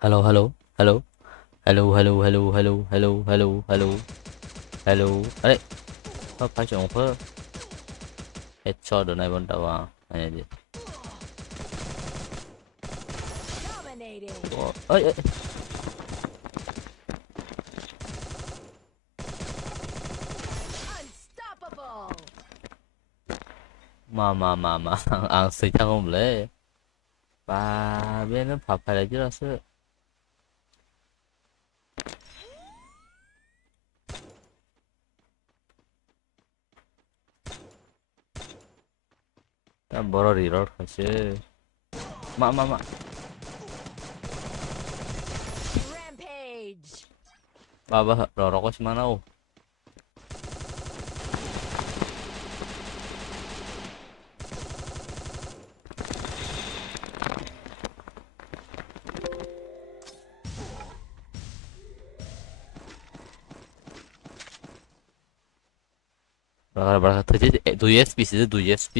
Halo, halo, halo, halo, halo, halo, halo, halo, halo, halo, halo. Đấy, phải chọn phơ. Headshot đồ này bọn tao à. Này đi. Dominating. Ơi, ơi. Unstoppable. Mà. Ăn xì chắc không lẽ. Bà biết nó phạt phải là chứ là sự. Ta boro reload kasi. Mà. Rampage. Bà roro ko si Manau. Berapa terjadi? 2 SP sih, 2 SP.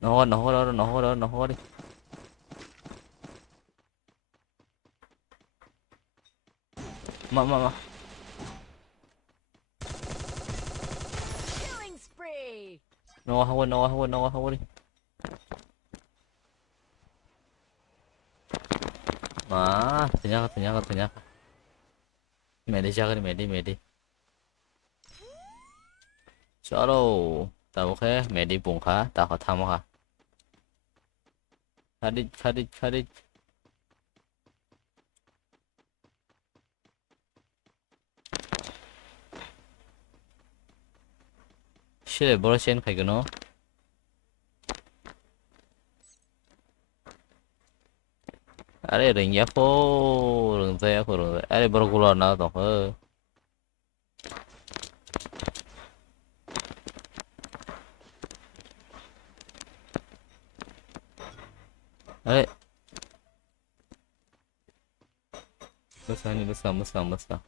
Nó đi. Mà. Killing spree. Nó đi. Mà, ternyata. Medi siya kan, Medi. Chalo, tao khe, Medi bùng khá, tao có tham khá. Khá đi. Shit, bro, sen khai gano. Are, rừng dây ako. Are, bro, gula na to, hơ. Are, basta.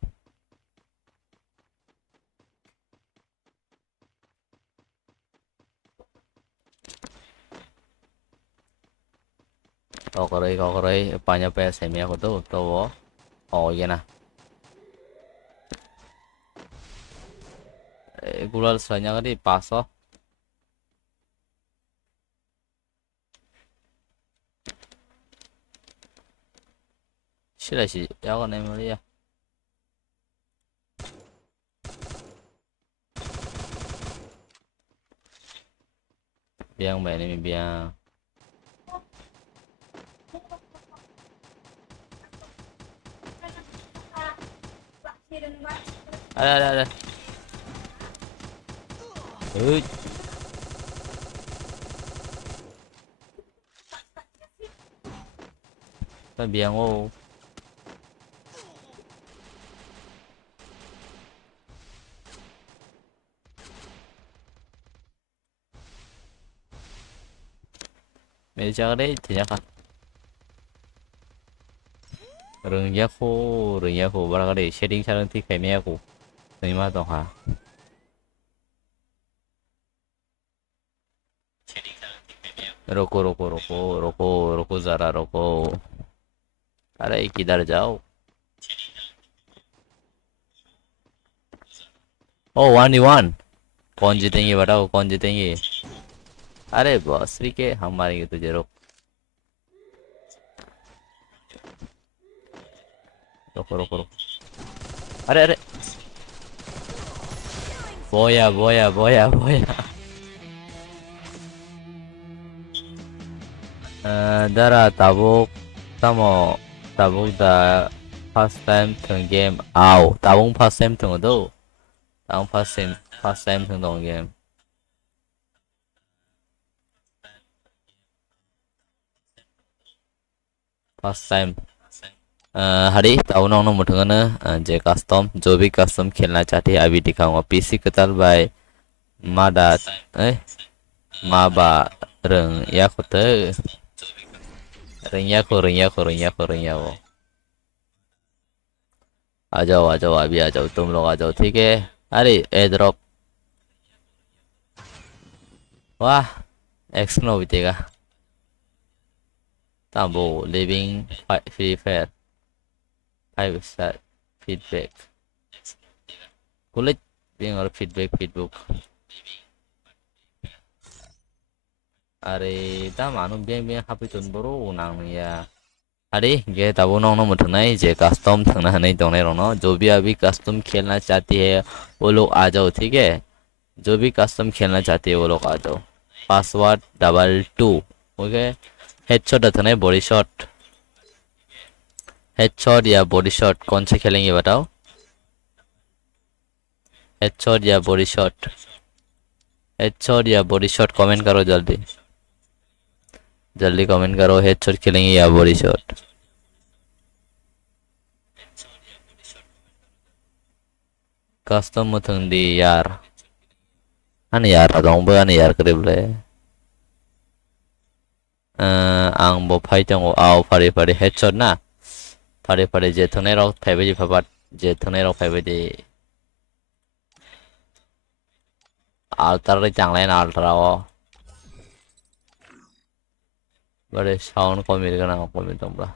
Kau kerai, banyak PSM aku tuh. Oh, iya nah. Gula selanjutnya kan di paso. Sila sih, ya kan emang ya. Biang mbak ini biang. Ada. Hei, kan biang oh. Meja đấy thì nhá. Rừng barangkali shading saran ti kami aku. Terima toh ha. Roko Zara roko. अरे किधर जाओ? ओ 1v1 कौन जीतेंगे बताओ कौन जीतेंगे? अरे boss के हम मारेंगे तुझे रोको अरे बोया Dara tabuk tamo tabuk da pastime turn game ao tabung pastime turn do tabung pastime turn dong game pastime हरी ताऊ नौ नौ मुठगन जे कस्टम जो भी कस्टम खेलना चाहते हैं अभी दिखाऊंगा पीसी कतल बाय मादा eh maba reng ya khote reng ya ko आ जाओ अभी आ जाओ तुम लोग आ जाओ ठीक है अरे एयर ड्रॉप वाह एक्स नो बीतेगा ताबो living Free Fire 5 star feedback कुछ बिंग और फीडबैक अरे दा मानु बें हाफै तुन बरो नांनिया अरे ये तब उन्होंने मुझे जे कस्टम थंगना नहीं दोने रोनो जो भी अभी कस्टम खेलना चाहती है वो लोग आ जाओ ठीक है जो भी कस्टम खेलना चाहती है वो लोग आ जाओ पासवर्ड 22 ओके हेडशॉट था ना हेडशॉट या बॉडी शॉट कौन से खेलेंगे बताओ हेडशॉट या बॉडी शॉट हेडशॉट या बॉडी शॉट कमेंट करो जल्दी जल्दी कमेंट करो हेडशॉट खेलेंगे या बॉडी शॉट कस्टम मुथंदी यार ane यार agangbo ane यार करेबले आं बो फाइटंगो आव फारि फारि हेडशॉट ना फारि फारि जे थने रok फाइबायदि फाबाद जे थने रok फाइबायदि आल्टार चांगलाय ना आल्टाराव बड़े साउंड कमिर गना कमिर दंब्ला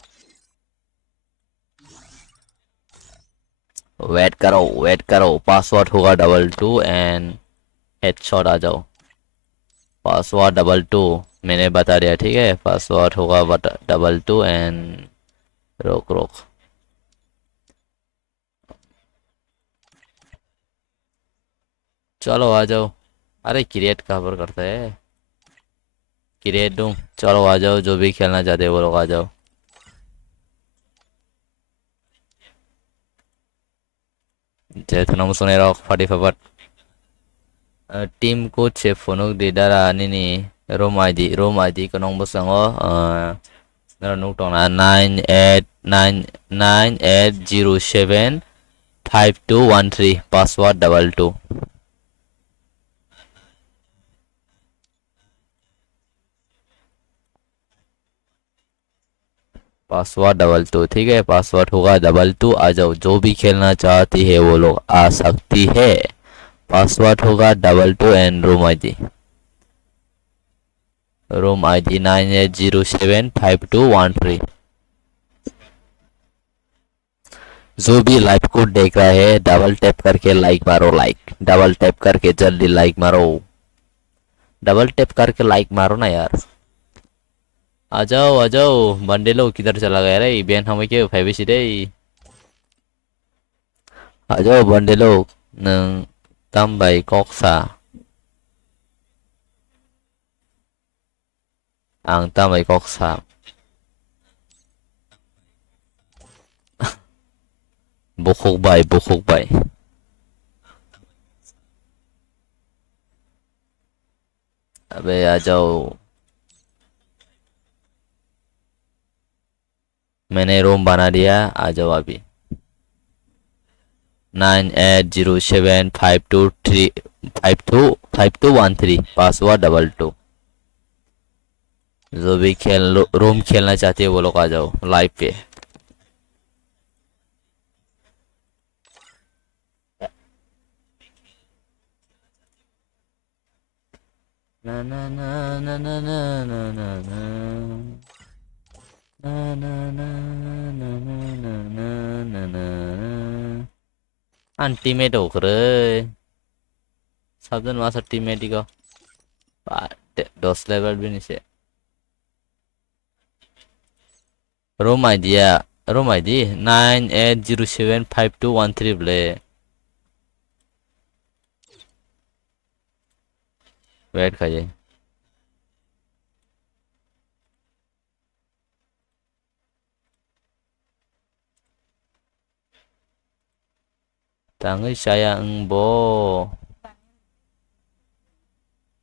वेट करो पासवर्ड होगा 22 एंड हेडशॉट आ जाओ पासवर्ड 22 मैंने बता दिया ठीक है पासवर्ड होगा 22 एंड रोक रोक चलो आ जाओ अरे क्रिएट कहाँ पर करता है क्रिएट दूं चलो आ जाओ जो भी खेलना चाहते हो वो लोग आ जाओ जेथुना मुसुने रok फटी फपट टीम को चे फोनक di dara nini room ID ko nong bosango nara nuk tong na 9898075213 password 22 password 22 ठीक है पासवर्ड होगा 22 आ जाओ जो भी खेलना चाहती है वो लोग आ सकती है पासवर्ड होगा 22 एंड रूम आईडी 98075213 जो भी लाइव को देख रहा है डबल टैप करके लाइक मारो लाइक डबल टैप करके जल्दी लाइक मारो डबल टैप करके लाइक मारो ना यार आ जाओ बंदे लोग किधर चला गया रे बेन हमें के फाइव सीधे आ जाओ बंदे लोग नंग तम भाई कॉक्सा आंग तम भाई कॉक्सा बुखुक भाई अबे आ जाओ मैंने रूम बना दिया आ जाओ अभी 9807525213 पासवर्ड 22 जो भी रूम खेलना चाहते हैं वो लोग आ जाओ लाइव पे ना ना ना ना ना ना ना ना ना ना ना ना ना ना ना ना Ultimate ओकरे सबजन मासा टीममेट को दस लेवल भी नहीं से रूम आईडी 98075213 बोले वेट खाइए tangi saya engbo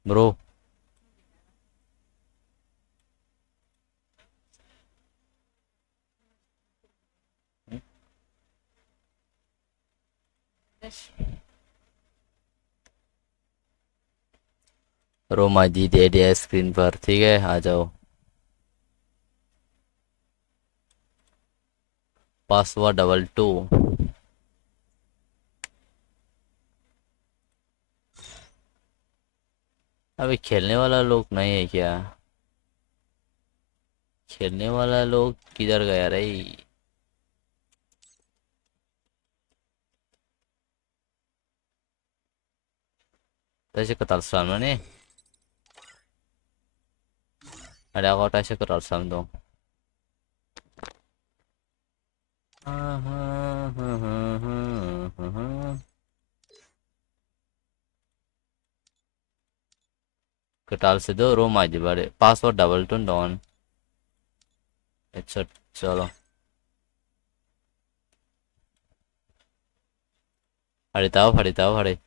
bro Roma जी दे दिया स्क्रीन पर ठीक है आ जाओ पासवर्ड 22 अबे खेलने वाला लोग नहीं है क्या? खेलने वाला लोग किधर गया रे? Tayo ketal sam na ni. Ada ako tayo ketal sam dong. Ketal से दो रूम आज बड़े पासवर्ड डबल टू डॉन अच्छा चलो हड़े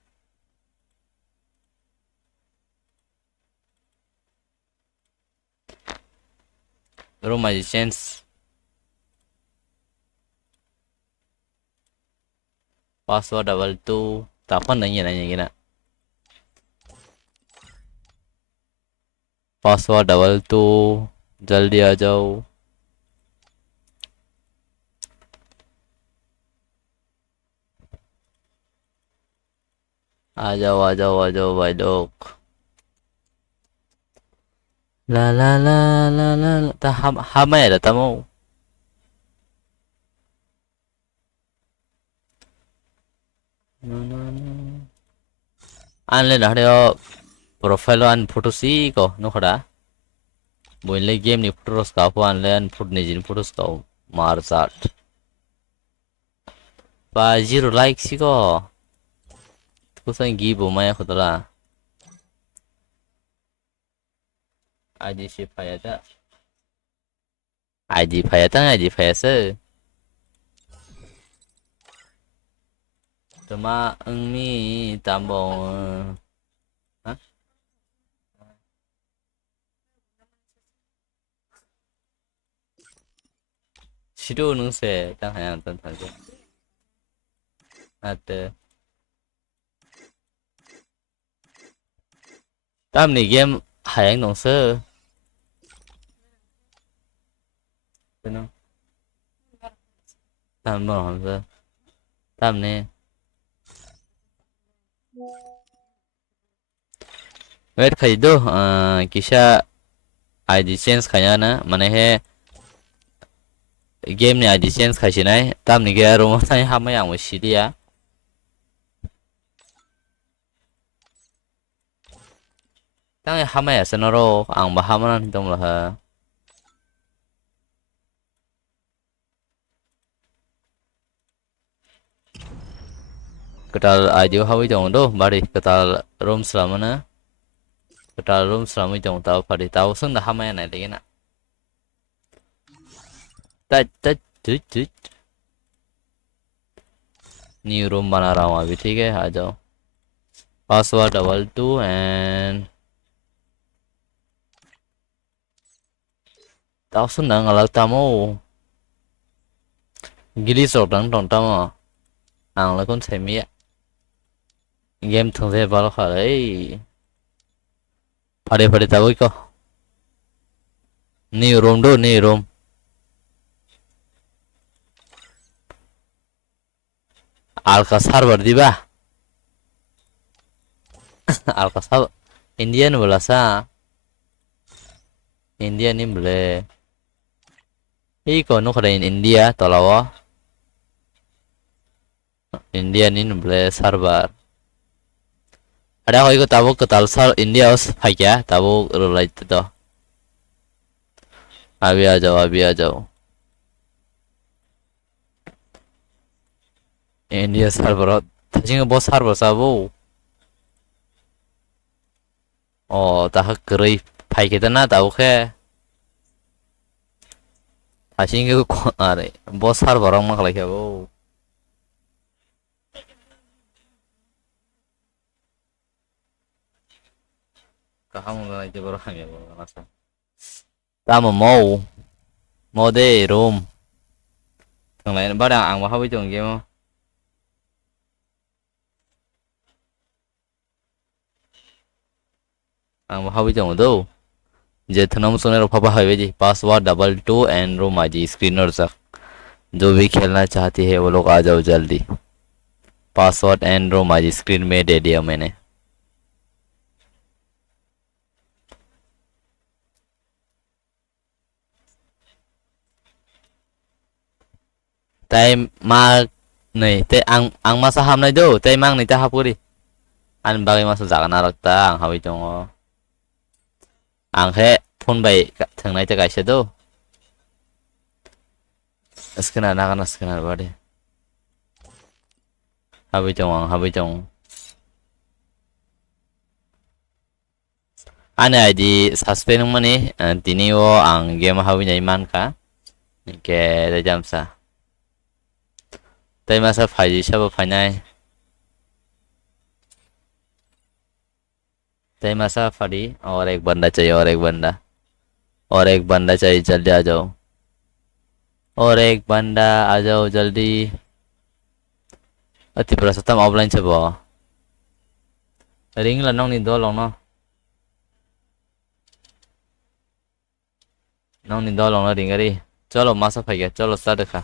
रूम आज चेंज पासवर्ड डबल टू तापन नहीं है नहीं ना पासवर्ड डबल टू जल्दी आ जाओ आ जाओ भाई लोग ला ता हम है ला तमो an lên đó đeo profile an photo si ko no khada boin le game ni photos ka po an le an photo ni jin photos ka mar sat ba zero like si ko ko sang gi bo mai khotala id si phaya ta id phaya se tama ang mi tambo ha sido nung se tang hayang tan tan se at tam ni game hayang nong se no tam no hong se tam ni wait khai do kisha id change khaya na mane he game ni id change khai sinai tam ni ge ro sai ha ma yang si dia tang ha ma ya sanaro ang ba ha ma nan dong la ha ketal id hawi dong do bari ketal room selamana ketal room selama dong tau padi tau sung da ha ma ya nai de na tut new room बना रहा हूँ अभी ठीक है आ जाओ password double two and tao सुन ना अलग तमो गिली सोट डंग डंग तमो आंग लकुन सेमी गेम थंसे बाल खाले पड़े तब को न्यू रूम दो new room alka server di ba alka server Indian bola sa India ni boleh iko nu kada in India tolawa India ni boleh server ada kau ikut tabu ke talsar India us ya tabu relate to abi a जाओ India server thajing bo server sabo oh ta hakri phai kita na tau khe thajing ko are bo server ang mak lai bo kaham lai je boro hang bo masa ta mo de room thằng này nó bắt đầu ăn vào hấp với trường kia không ăn vào hấp với trường đâu जे थनम सुने रो पापा है जी password double two and रूम आजी स्क्रीनर तक जो भी खेलना चाहती है वो लोग आ जाओ जल्दी पासवर्ड एंड रूम आजी स्क्रीन में दे दिया मैंने tay ma này tay ang masa ham này đâu tay mang này ta hapur đi an bagay masa jaga narak ta ang hawi tongo ang he phone bay thang này ta kaisa đâu skena naga na skena bade hawi tongo ane ID suspend mani tini o ang game hawi na iman ka ke da jamsa tay masa phaji sabo phanai tay masa फड़ी और एक बंदा चाहिए और एक बंदा चाहिए जल्दी आ जाओ और एक बंदा आ जाओ जल्दी अति प्रसतम ऑफलाइन से बो रिंग ला नोंग नि दो लोंग नो रिंग री चलो मासा फाइगे चलो स्टार्ट खा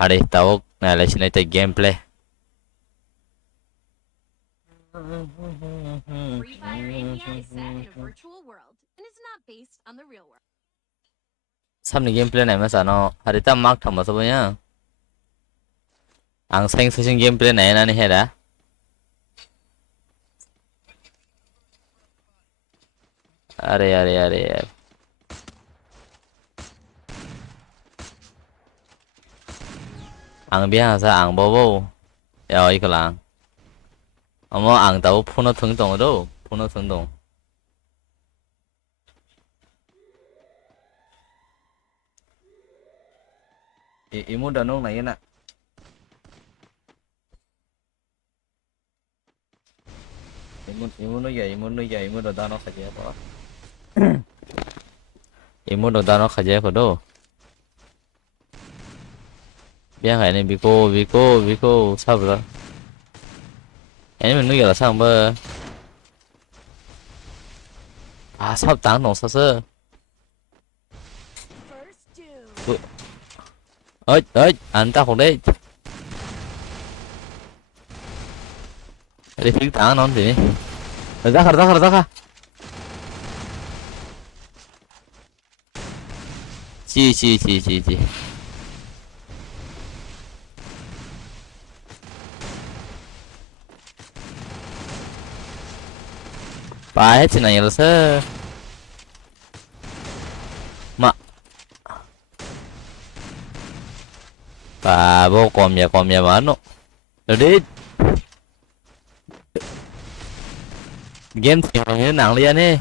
अरे ताओ नाले सिने ते game play Free Fire India is set in a virtual world and is not based on the real world. 삼리 게임 플레이 này mà sao nó hari ta mark thầm sao nhá ang sang session game play này nani hera अरे यार ang biasa sa ang bobo ya iko lang amo ang tao puno tungtong do puno tungtong imu danong na yan imu do danong khaje ko imu do danong khaje ko do biang này Vico sao rồi em mình nuôi giờ là sao bơ à sao tán đồng sao sơ ơi anh ta không đấy đi phiến tán nó gì ra chi Baik cina ya se mak bo kom ya mano jadi game yang nang lian nih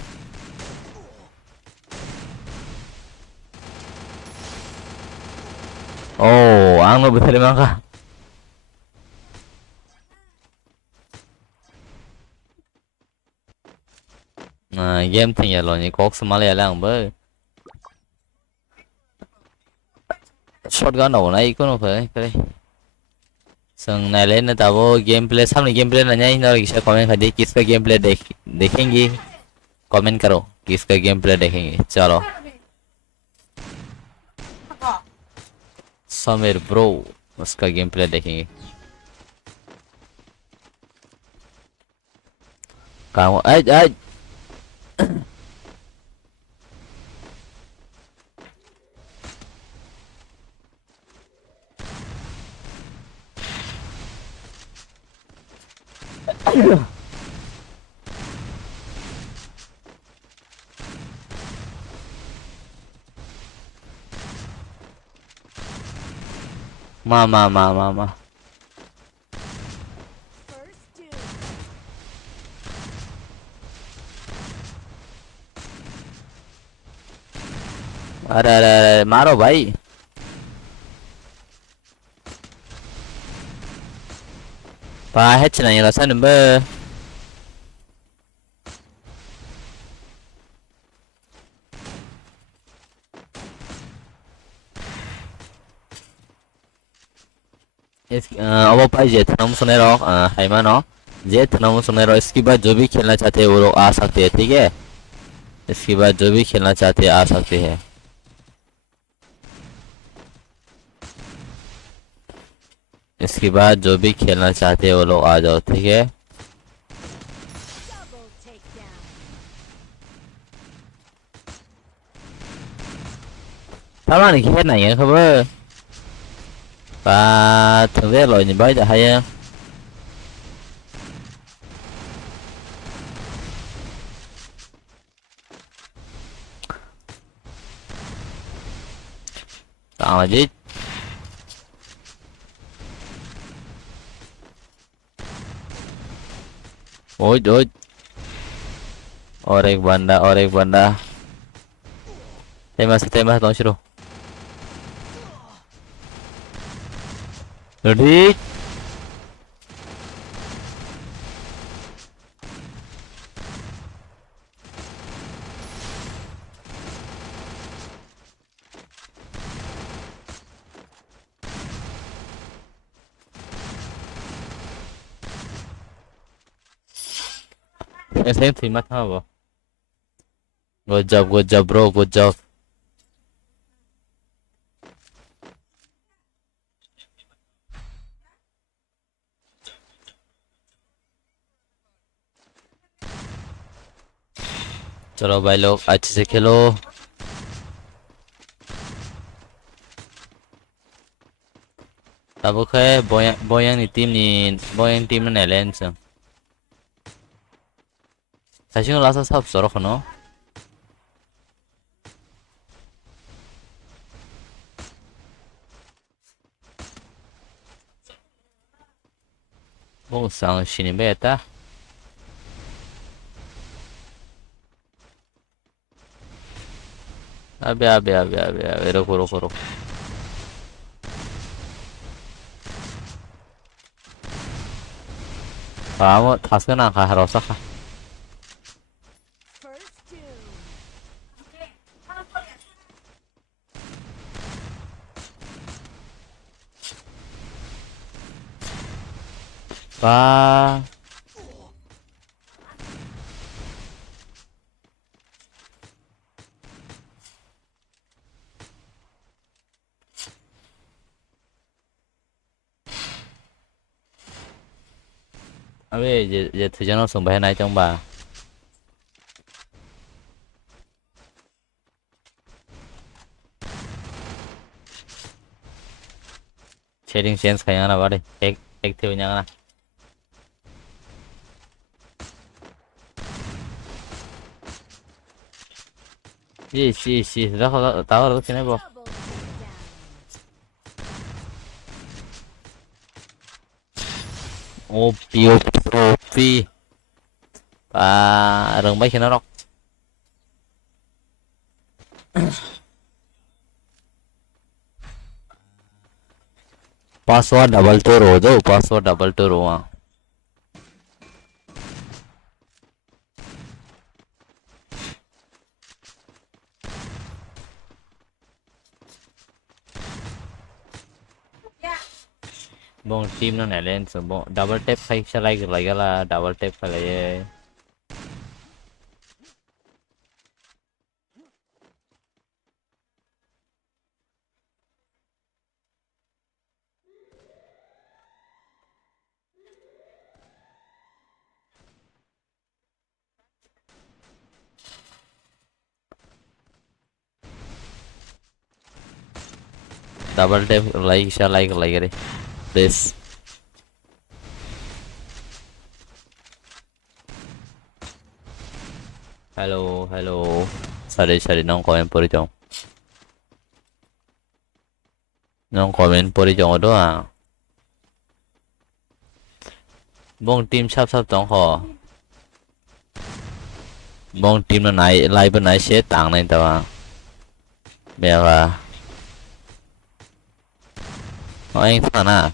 oh ang lo bisa dimangka game thì giờ rồi có Somalia lang bơ shotgun đầu này có nó phải cái संग này लेने तब वो game play सामने game play ना नहीं ना किसका comment कर दे किसका गेम प्ले देखेंगे कमेंट करो किसका गेम प्ले देखेंगे चलो समीर ब्रो उसका गेम प्ले देखेंगे काम Ma. अरे मारो भाई Pahit na yung lasan ba? अब भाई जेठ नाम सुने रहो हाइमा नो जेठ नाम सुने रहो इसके बाद जो भी खेलना चाहते हैं वो लोग आ सकते हैं ठीक है इसके बाद जो भी खेलना चाहते हैं आ सकते हैं इसके बाद जो भी खेलना चाहते हैं वो लोग आ जाओ ठीक है Tao này cái này không ơ. Và thường thế rồi nhìn bấy đã hay á. Tao là gì? Ôi ôi. Orang एक बंदा. Tembak dong suruh. Ready? Same thing mata apa? Good job bro, good job. चलो भाई लोग अच्छे से खेलो. Tapos kaya boyang ni team na Netherlands. 사실 라서 사업 썰어 그노. 뭐 상신이 매다. 아베 로코로코로. 아무 다스나 가 하러 사카. First doom. 와. 아베 이제 드잖아 성바해 나이 좀 봐. Sharing change खाया ना बारे एक थे बिना ना सी रखो तावर रखो नहीं बो Double takedown. OP à rừng mấy khi nó đọc password double two रो दो पासवर्ड डबल टू रो वहाँ bông team nó nảy lên rồi bông double tap hay sẽ lại cái là double tap phải lại double tap lại sẽ lại cái đi please hello sorry non comment pori chong đó à bông team sắp chong họ bông team nó này lại bên này sẽ tặng này tao à bây giờ anh phản à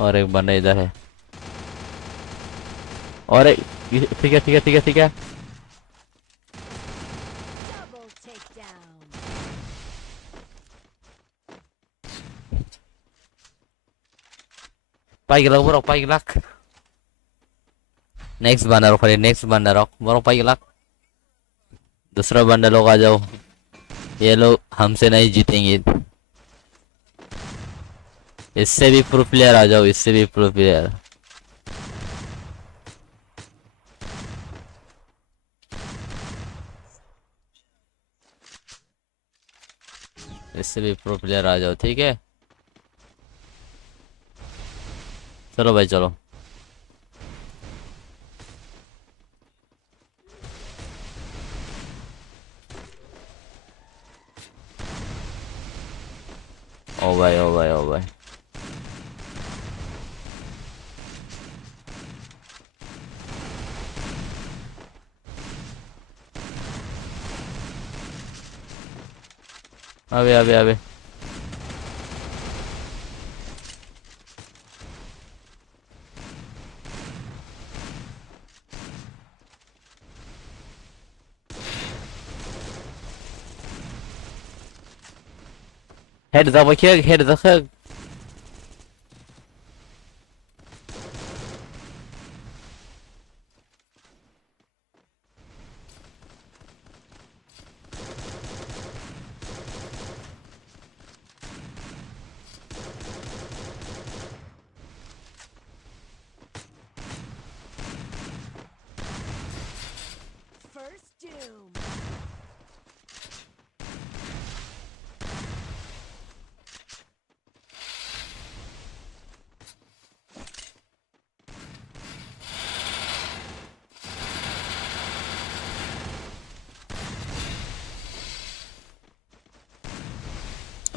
और एक बंदा इधर है और एक ठीक है Double takedown. पाई गिलक next बंदा रख बोरो पाई गिलक दूसरा बंदा लोग आ जाओ ये लोग हमसे नहीं जीतेंगे इससे भी प्रो प्लेयर आ जाओ इससे भी प्रो प्लेयर से भी प्रो प्लेयर आ जाओ, ठीक है। चलो भाई चलो। ओ भाई ओ भाई ओ भाई। अबे अबे अबे। Head da bakıyor, head da bakıyor. First doom.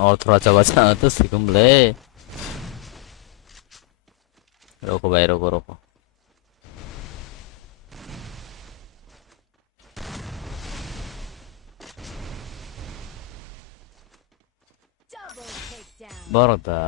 और थोड़ा सा बचा तो सिकुम ले। रोको भाई रोको रोको। Double takedown. Bu arada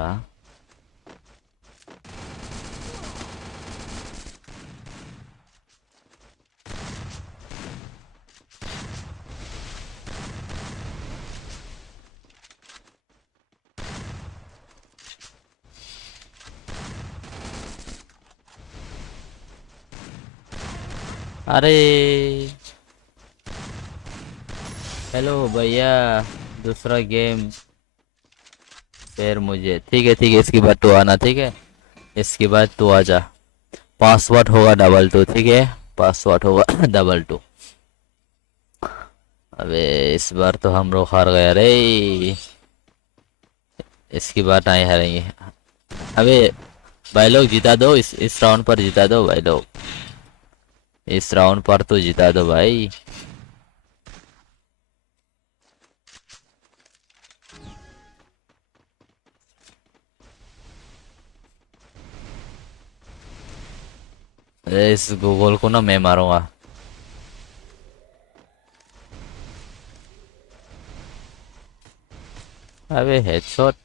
अरे हेलो भैया, दूसरा गेम फिर मुझे, ठीक है इसके बाद तो आना, ठीक है इसके बाद तो आ जा। पासवर्ड होगा डबल टू, ठीक है पासवर्ड होगा डबल टू। अबे इस बार तो हम लोग हार गए रे, इसकी बात नहीं हारेंगे। अबे भाई लोग जिता दो, इस राउंड पर जिता दो भाई लोग, इस राउंड पर तो जिता दो भाई। अरे इस गूगल को ना मैं मारूंगा। अबे हेडशॉट।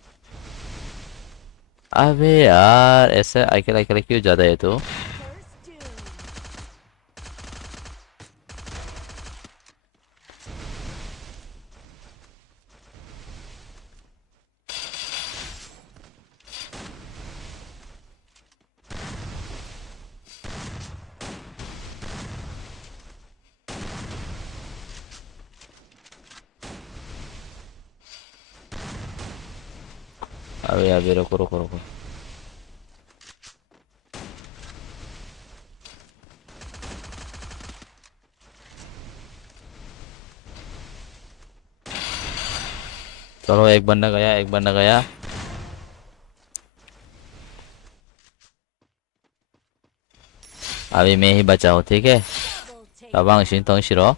अबे यार ऐसे अकेला अकेला क्यों ज्यादा है तो। First doom. अबे अबे रुको रुको रुको। चलो एक बंदा गया, एक बंदा गया। अभी मैं ही बचा हूँ, ठीक है। Double 가방 takedown. 신경 싫어?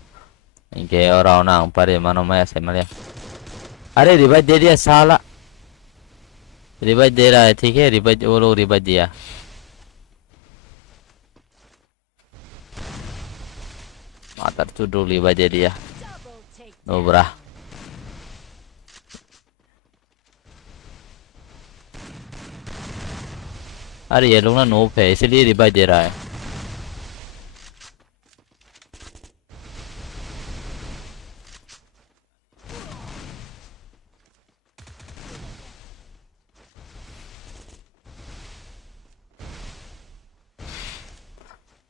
이게 어라우나 앙파리 마노마야 세마리या। अरे रिवाइज दे दिया साला, रिवाइज दे रहा है, ठीक है रिवाइज, वो लोग रिवाइज दिया। मातर चुडू रिवाइज दे दिया। Double ओ ब्रा। takedown. अरे ये लोग ना नोप है इसलिए रिवाइज दे रहा है।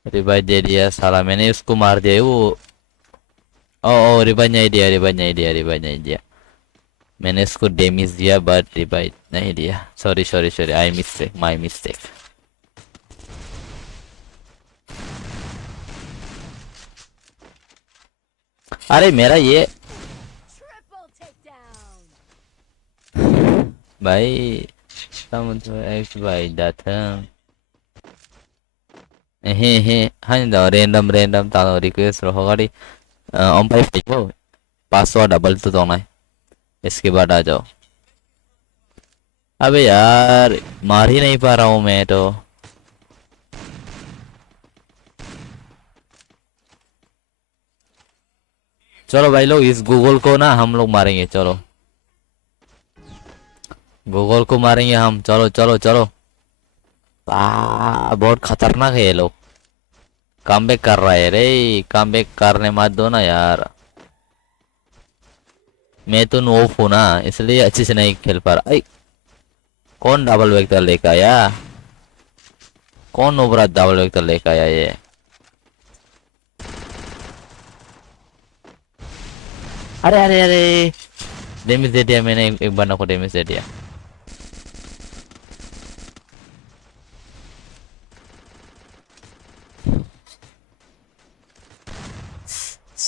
रिवाइज दे दिया साला, मैंने उसको मार दिया वो। ओ रिवाइज नहीं दिया, रिवाइज नहीं दिया, रिवाइज नहीं दिया। मैंने इसको डैमेज दिया बट रिवाइज नहीं दिया। Sorry sorry sorry, I mistake, my mistake. अरे मेरा ये Triple takedown. भाई समझो एक्स भाई datang hanya dah random tahu request रहो गाड़ी om भाई भेजो पासवर्ड डबल तो दोनों है इसके बाद आ जाओ अबे यार मार ही नहीं पा रहा हूँ मैं तो चलो भाई लोग इस गूगल को ना हम लोग मारेंगे चलो गूगल को मारेंगे हम चलो चलो चलो बहुत खतरनाक है ये लोग कम बैक कर रहा है रे कम बैक करने मत दो ना यार मैं तो नोफ हूं ना इसलिए अच्छे से नहीं खेल पा रहा कौन डबल वेक्टर लेकर आया कौन ओवरा डबल वेक्टर लेकर आया ये अरे अरे अरे डैमेज दे दिया मैंने एक बंदा को डैमेज दे दिया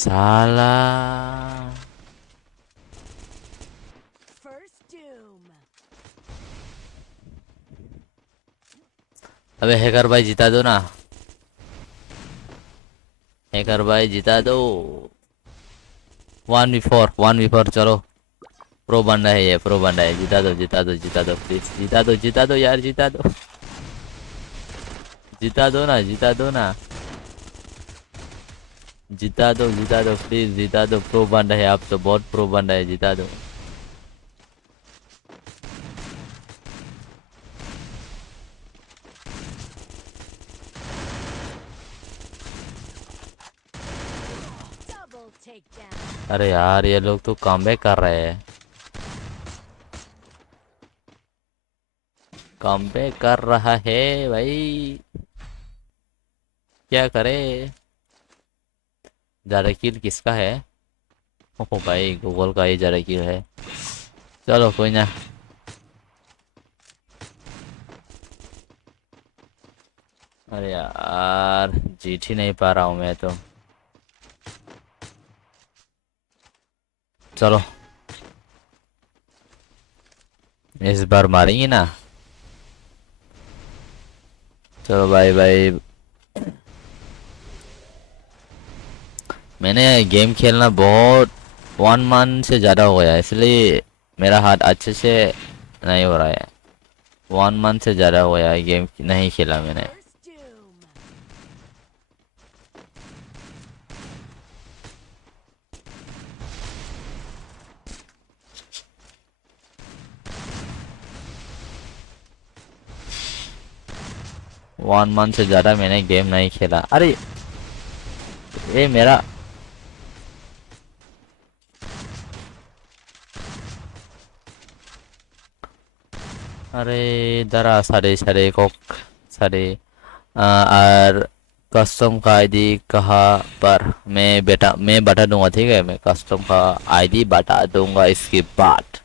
साला First doom. अबे हैकर भाई जिता दो ना हैकर भाई जिता दो 1v4 चलो प्रो बंदा है ये प्रो बंदा है जिता दो जिता दो जिता दो प्लीज जिता दो यार जिता दो जिता दो ना जिता दो ना जिता दो प्लीज जिता दो प्रो बंदा है आप तो बहुत प्रो बंदा है जिता दो Double takedown. अरे यार ये लोग तो कमबैक कर रहे हैं कमबैक कर रहा है भाई क्या करे ज्यादा किल किसका है ओह भाई गूगल का ही ज्यादा किल है चलो कोई ना अरे यार जीत ही नहीं पा रहा हूँ मैं तो चलो इस बार मारेंगे ना चलो भाई भाई मैंने गेम खेलना बहुत 1 मंथ से ज़्यादा हो गया इसलिए मेरा हाथ अच्छे से नहीं हो रहा है 1 मंथ से ज़्यादा हो गया है गेम नहीं खेला मैंने First doom. 1 मंथ से ज़्यादा मैंने गेम नहीं खेला अरे ये मेरा अरे दरा सारे सारे को सारे और कस्टम का आईडी कहाँ पर मैं बता दूंगा ठीक है मैं कस्टम का आईडी बता दूंगा इसके बाद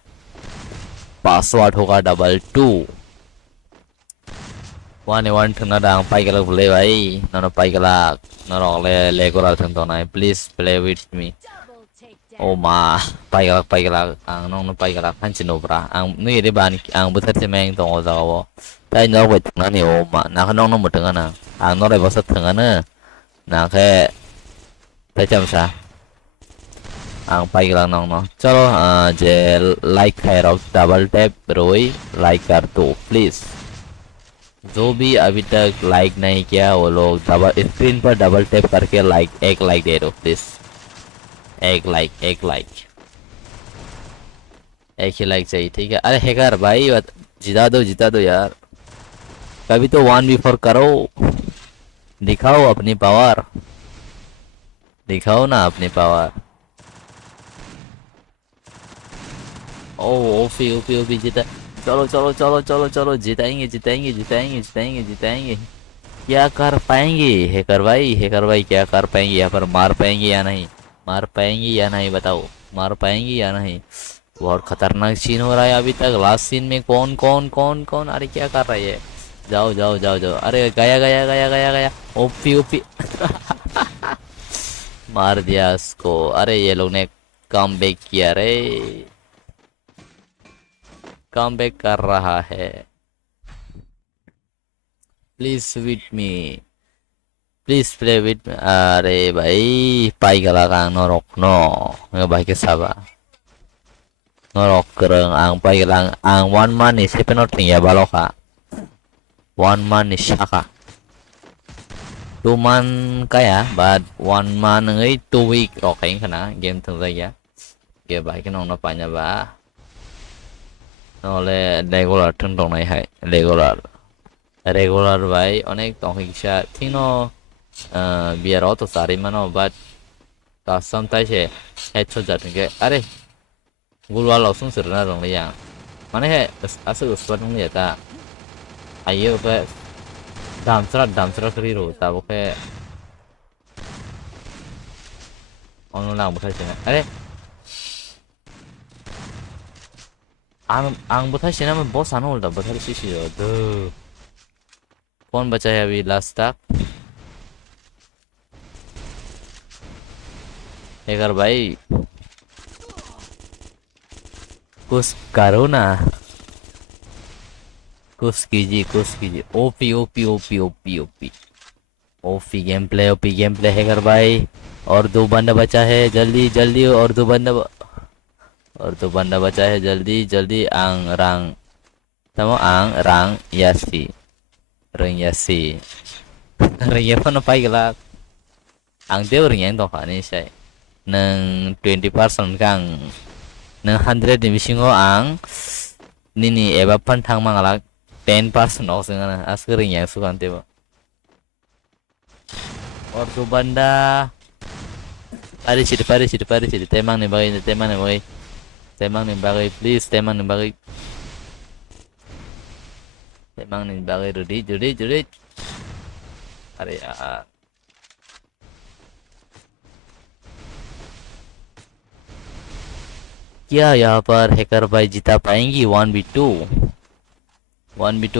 पासवर्ड होगा 22 1 ถึงระดังไปกันเลยไว้นอนไปกันละนอนออกเลยก็เราถึงตอนไหน please play with me Double takedown. โอ้มาไปกันละน้องไปกันละพันชิโนบรานี่ได้บ้านบุตรจะแม่งตรงเอาจ้าวแต่น้องไปถึงนั้นนี่โอ้มาน้องหมดถึงกันนะน้องได้บอสถึงกันเนอะแค่แต่จำซะไปกันละน้องเนาะचलो जे लाइक है रॉक डबल टैप रोई लाइक कर दो प्लीज जो भी अभी तक लाइक नहीं किया वो लोग डबल स्क्रीन पर डबल टैप करके एक लाइक दे दो प्लीज एक ही लाइक चाहिए ठीक है अरे हैकर भाई जिता दो यार कभी तो 1v4 करो दिखाओ अपनी पावर दिखाओ ना अपनी पावर ओ ओपी जीता चलो जिताएंगे क्या कर पाएंगे हैकर भाई क्या कर पाएंगे यहाँ पर मार पाएंगे या नहीं बताओ मार पाएंगे या नहीं बहुत खतरनाक सीन हो रहा है अभी तक लास्ट सीन में कौन अरे क्या कर रहा है जाओ अरे गया ओपी मार दिया उसको अरे ये लोग ने कम बैक किया रे कम बैक कर रहा है please with me please play with अरे भाई पाई गला आं नरक न भाई के साबा ngerok kereng ang pai lang ang 1 month ni sepenot ni ya baloka 1 month ni saka 2 month kaya but 1 month ngai 2 week rok kain kana game thung ya kia bai cái nong nó pa nya ba no le regular thung dong nai hai regular bai onek tong hiksa thino biar auto sari mano but custom tai se headshot jat ke are gulwa langsung serna dong ya mana he asu uspat dong ya ta ayo ke damsra keri ro ta bo ke ono lang butai sini are ang butai sini में बहुत सानो उल्टा बुtai सी दो कौन बचा है अभी last तक एकर भाई कुछ करो ना कुछ कीजिए ओपी गेम प्ले है कर भाई और 2 बंदा बचा है जल्दी और 2 बंदा बचा है जल्दी आंग रंग tamo ang rang yasi rang yasi rang yapan pai galak ang deu ring yang dong ni sai nang 20% kang nang 100 ni bisingo ang nini eba pan thang mangalak 10% ok singana askering yang sukan tebo और 2 बंदा pari sidi temang ni bagai please temang ni bagai judi अरे यार क्या यहाँ पर hacker भाई जिता पाएंगी 1v2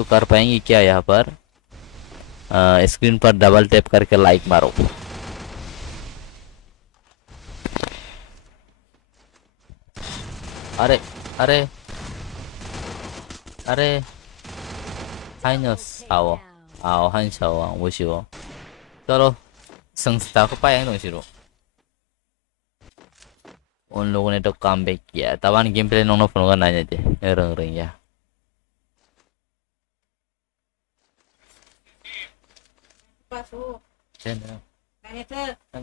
कर पाएंगी क्या यहाँ पर स्क्रीन पर डबल टैप करके लाइक मारो अरे हाइनस आओ हाइन साओ वो शिवो चलो संस्था को पाएंगे तो शिरो उन लोगों ने तो काम बैक किया तबान गेम प्ले नोनो फोन का ना जाते रंग या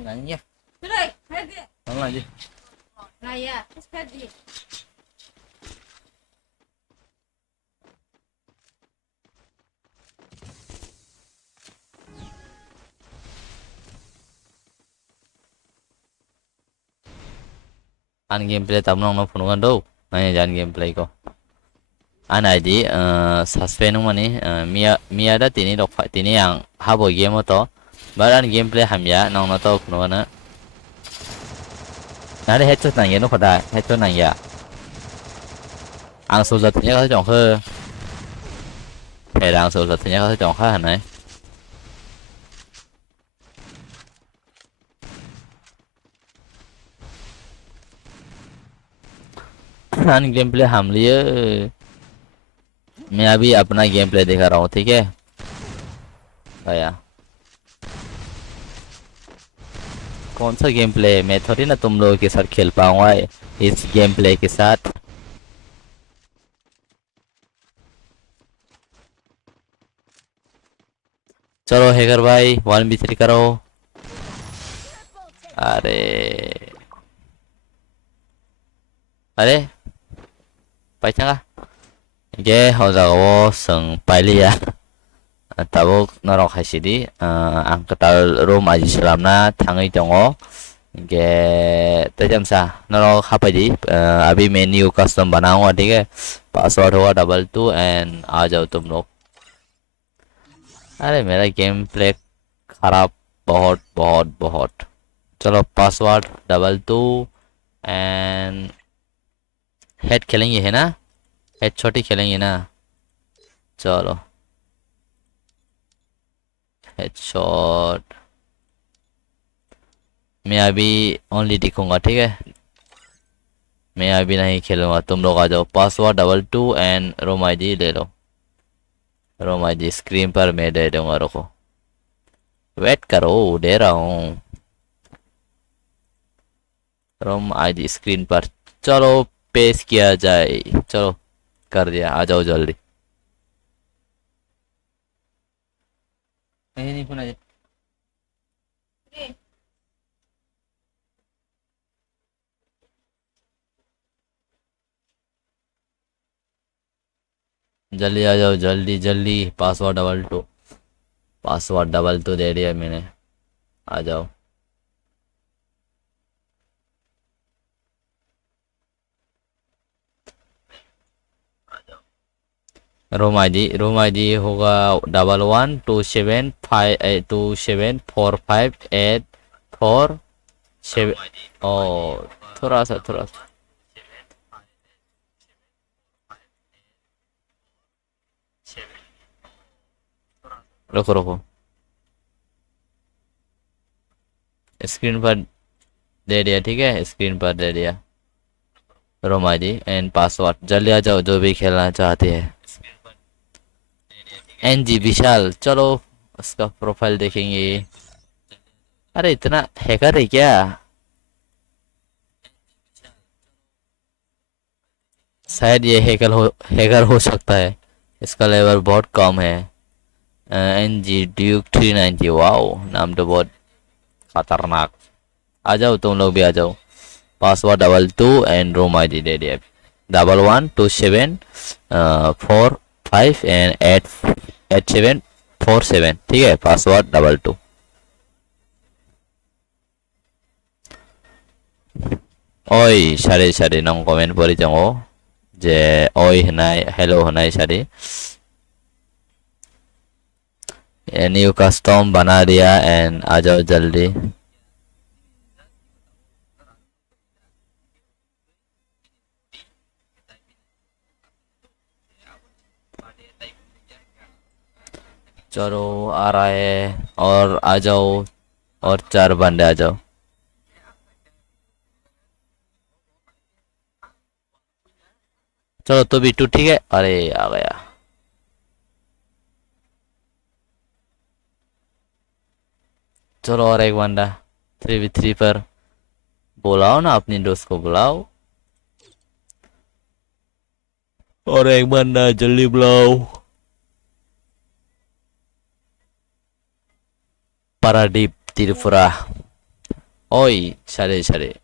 nanya lagi Raya, sekali. an gameplay tam nong no phone kan do nanya jan gameplay ko an ID suspend mani mia da tini dok tini yang habo game to baran gameplay hamya nong no to phone na nãy hết chút này nó phải hết chút này ya ăn số giật nhớ có chọn hơi thể đang số giật nhớ có chọn khá hẳn này anh gameplay हम लिए मैं अभी अपना game play दिखा रहा हूँ ठीक है भैया कौन सा गेम प्ले मैं थोड़ी ना तुम लोगों के साथ खेल पाऊंगा इस गेम प्ले के साथ चलो हैकर भाई 1v3 करो अरे पैसा का ये हो जाओ संग पहले या tabuk norok hasidi ang ketal room aji selamna tangai tongo ge tajam sa norok apa di अभी मेन्यू कस्टम बनाऊंगा ठीक है पासवर्ड होगा 22 एंड आ जाओ तुम लोग अरे मेरा गेम प्ले खराब बहुत चलो पासवर्ड 22 एंड हेड खेलेंगे है ना हेड छोटी खेलेंगे ना चलो हेडशॉट मैं अभी ओनली दिखूंगा ठीक है मैं अभी नहीं खेलूंगा, तुम लोग आ जाओ। पासवर्ड 22 एंड रोम आईडी ले लो। रोम आईडी स्क्रीन पर मैं दे दूंगा, रुको, वेट करो, दे रहा हूँ। रोम आईडी स्क्रीन पर, चलो पेश किया जाए। चलो कर दिया, आ जाओ जल्दी। नहीं नहीं सुना जल्दी आ जाओ, जल्दी जल्दी। पासवर्ड 22, पासवर्ड 22 दे दिया मैंने, आ जाओ। रूम आईडी होगा 112758274584 7। ओ थोड़ा सा रुको रुको, स्क्रीन पर दे दिया, ठीक है, स्क्रीन पर दे दिया। रूम आईडी एंड पासवर्ड, जल्दी आ जाओ जो भी खेलना चाहते हैं। एनजी विशाल, चलो उसका प्रोफाइल देखेंगे। अरे इतना हैकर है क्या? शायद ये हैकर हो सकता है, इसका लेवल बहुत कम है। एनजी ड्यूक 390, वाओ नाम तो बहुत खतरनाक। आ जाओ तुम लोग भी आ जाओ। पासवर्ड 22 एंड रूम आईडी दे दिया, 112745 एंड 8747, ठीक है, पासवर्ड 22। ओइ सारी सारी नों कमेंट पढ़ी जाओ जे ओइ होनाय हेलो होनाय सारी। न्यू कस्टम बना दिया एंड आ जाओ जल्दी। चलो आ रहा है, और आ जाओ, और 4 बंदे आ जाओ। चलो तो भी टू, ठीक है, अरे आ गया। चलो और एक बंदा 3v3 पर, बुलाओ ना अपनी दोस्त को बुलाओ। और एक बंदा जल्दी बुलाओ। पारादीप त्रिपुरा, ओई सारे सारे।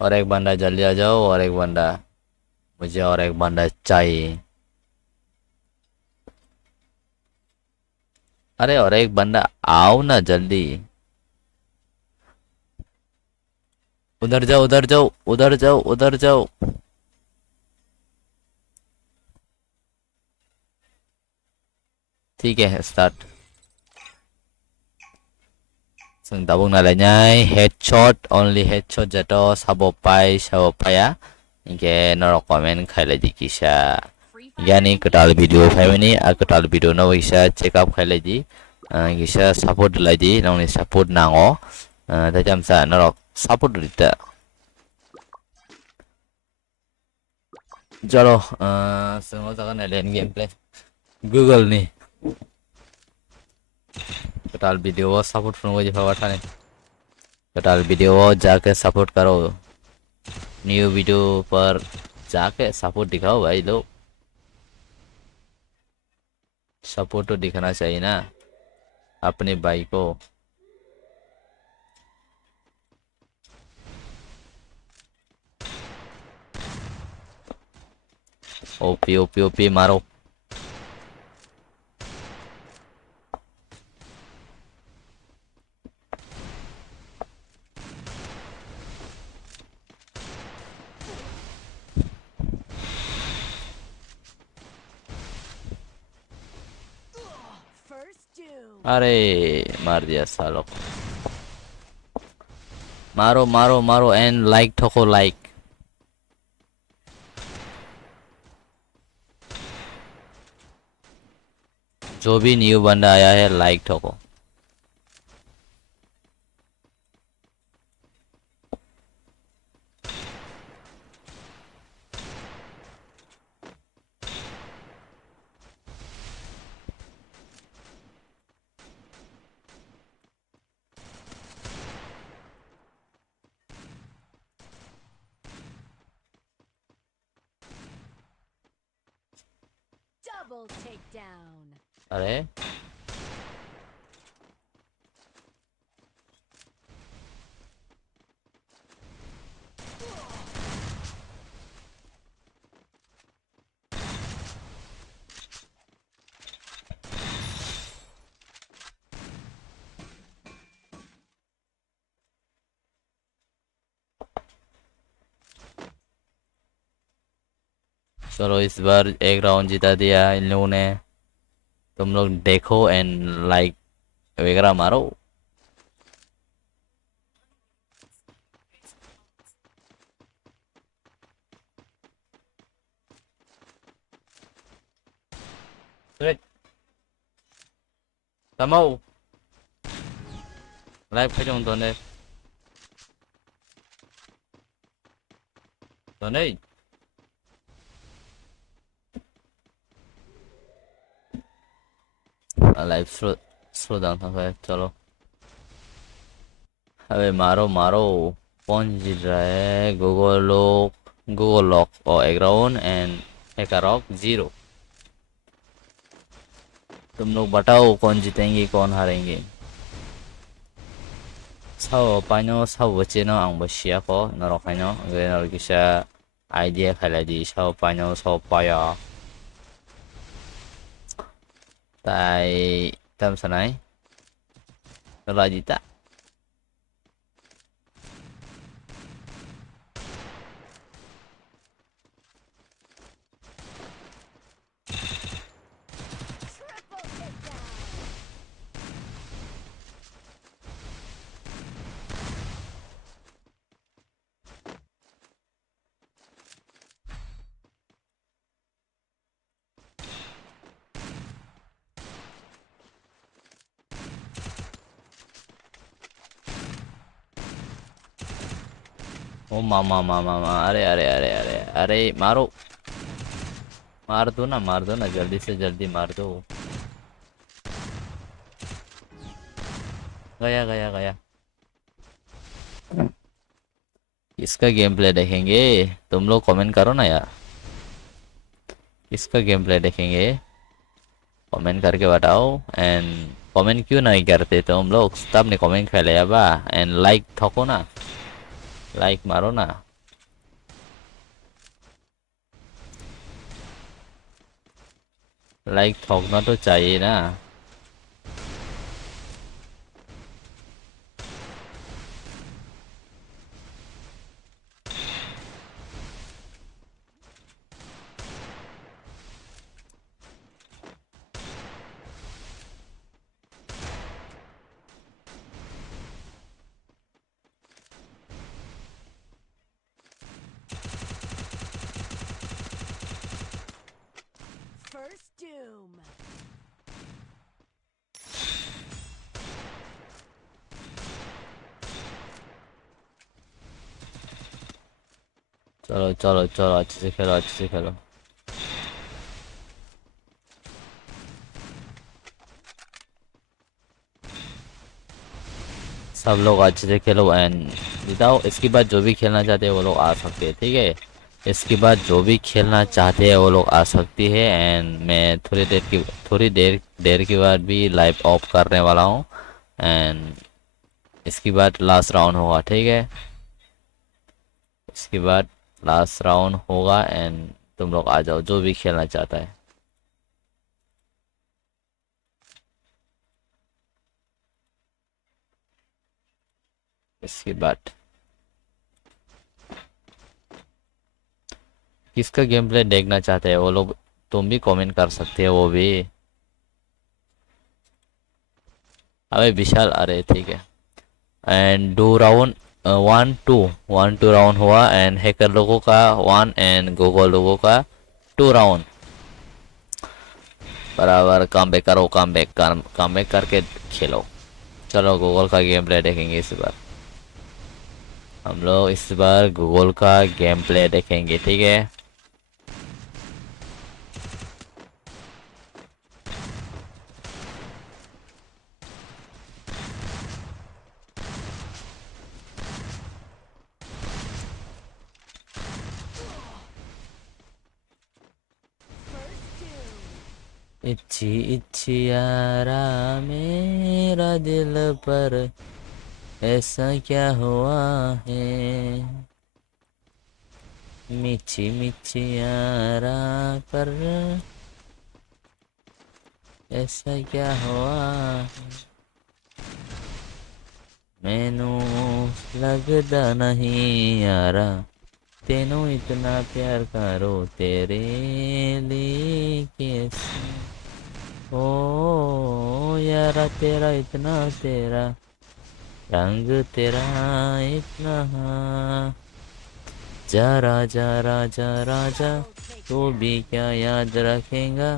और एक बंदा जल्दी आ जाओ, और एक बंदा, मुझे और एक बंदा चाहिए। अरे और एक बंदा आओ ना जल्दी। उधर जाओ उधर जाओ उधर जाओ उधर जाओ। ठीक है स्टार्ट। जों दा बुंना लायनाय हेडशॉट ओनली हेडशॉट जातो साबोपाया इनके नर कमेंट खाइले दिकिसा यानी कटाल वीडियो फाइवनी आ कटाल वीडियो न वैसा चेकअप खाइले दी गिसा सपोर्ट लाइदी नोंनि सपोर्ट नांगो दाजामसा नर सपोर्ट दिता। चलो जों जागोन लेन गेम प्ले गूगल नि कटाल वीडियो सपोर्ट फुनगो जिफावा थाने कटाल वीडियो जाके सपोर्ट करो। न्यू वीडियो पर जाके सपोर्ट दिखाओ भाई लोग, सपोर्ट तो दिखाना चाहिए ना अपने भाई को। ओपी ओपी ओपी मारो। अरे मार दिया सालों को। मारो मारो मारो एंड लाइक ठोको लाइक। जो भी न्यू बंदा आया है लाइक ठोको। Triple takedown. अरे चलो इस बार एक राउंड जिता दिया इन लोगों ने। तुम लोग देखो एंड लाइक वगैरह मारो। Right. Tamo. Live phải trong tuần này. Tuần này. Live slow down था फिर चलो। अबे मारो मारो। कौन जीत रहा है? गूगल लॉक और एक राउंड एंड हैकरॉक 0। तुम लोग बताओ कौन जीतेंगे कौन हारेंगे। sao paano sao bचे nó ang bsia ko nó khai nó người nó kisa idea khai là gì sao paano sao paya tại tâm sao này nó là gì ta Triple takedown. ओ मामा मामा मामा अरे अरे अरे अरे अरे मारो मार दो ना जल्दी से जल्दी मार दो गया गया गया इसका गेम प्ले देखेंगे तुम लोग कमेंट करो ना यार इसका गेम प्ले देखेंगे कमेंट करके बताओ एंड कमेंट क्यों नहीं करते तुम लोग तब ने कमेंट कर लिया बा एंड लाइक ठोको ना लाइक मारो ना लाइक ठोकना तो चाहिए ना First doom. चलो चलो चलो अच्छे से खेलो अच्छे से खेलो सब लोग अच्छे से खेलो एंड बताओ इसके बाद जो भी खेलना चाहते हैं वो लोग आ सकते हैं ठीक है इसके बाद जो भी खेलना चाहते हैं वो लोग आ सकती है एंड मैं थोड़ी देर के बाद भी लाइव ऑफ करने वाला हूँ एंड इसके बाद लास्ट राउंड होगा ठीक है इसके बाद लास्ट राउंड होगा एंड तुम लोग आ जाओ जो भी खेलना चाहता है इसके बाद किसका गेम प्ले देखना चाहते हैं वो लोग तुम भी कमेंट कर सकते हो वो भी अबे विशाल अरे ठीक है एंड 2 राउंड 1-2 राउंड हुआ एंड हैकर लोगों का 1 एंड गूगल लोगों का 2 राउंड बराबर कम बैक करके खेलो चलो गूगल का गेम प्ले देखेंगे इस बार हम लोग इस बार गूगल का गेम प्ले देखेंगे ठीक है First doom. इच्छी इच्छी यारा मेरा दिल पर ऐसा क्या हुआ है। मिची मिची यारा पर ऐसा क्या हुआ है। मैनू लगदा नहीं यारा तेनू इतना प्यार करो तेरे लिए कैसे। ओ यारा तेरा इतना तेरा रंग तेरा इतना जरा जरा जरा जा तू भी क्या याद रखेगा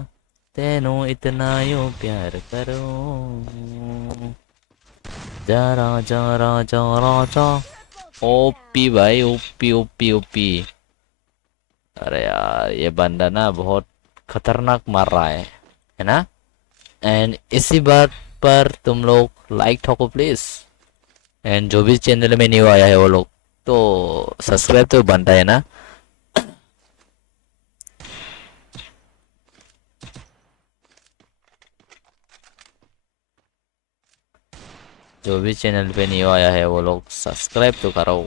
तेनू इतना यूं प्यार करो जरा जरा जरा जा। ओपी भाई ओपी ओपी ओपी। अरे यार ये बंदा ना बहुत खतरनाक मार रहा है ना। एंड इसी बात पर तुम लोग लाइक ठोको प्लीज। एंड जो भी चैनल में न्यू आया है वो लोग तो सब्सक्राइब तो बनता है ना। जो भी चैनल पे न्यू आया है वो लोग सब्सक्राइब तो करो।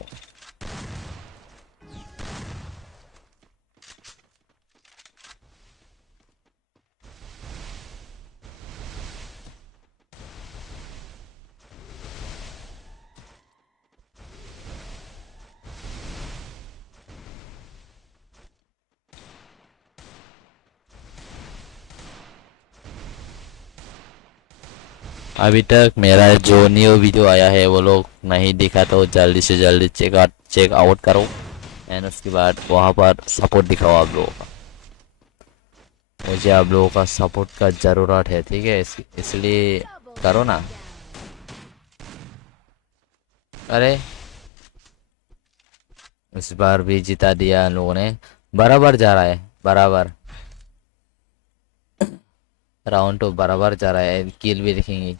अभी तक मेरा जो न्यू वीडियो आया है वो लोग नहीं दिखा तो जल्दी से जल्दी चेक आउट करो। एंड उसके बाद वहाँ पर सपोर्ट दिखाओ आप लोगों का। मुझे आप लोगों का सपोर्ट का ज़रूरत है ठीक है इसलिए करो ना। अरे इस बार भी जिता दिया इन लोगों ने। बराबर जा रहा है बराबर। राउंड तो बराबर जा रहा है किल भी देखेंगे।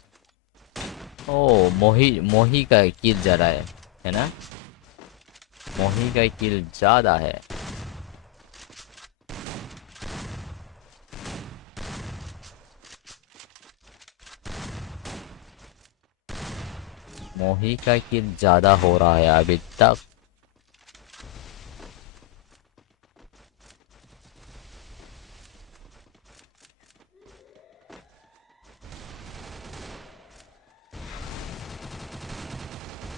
ओ मोही मोही का किल जा रहा है ना। मोही का किल ज़्यादा है। मोही का किल ज़्यादा हो रहा है अभी तक।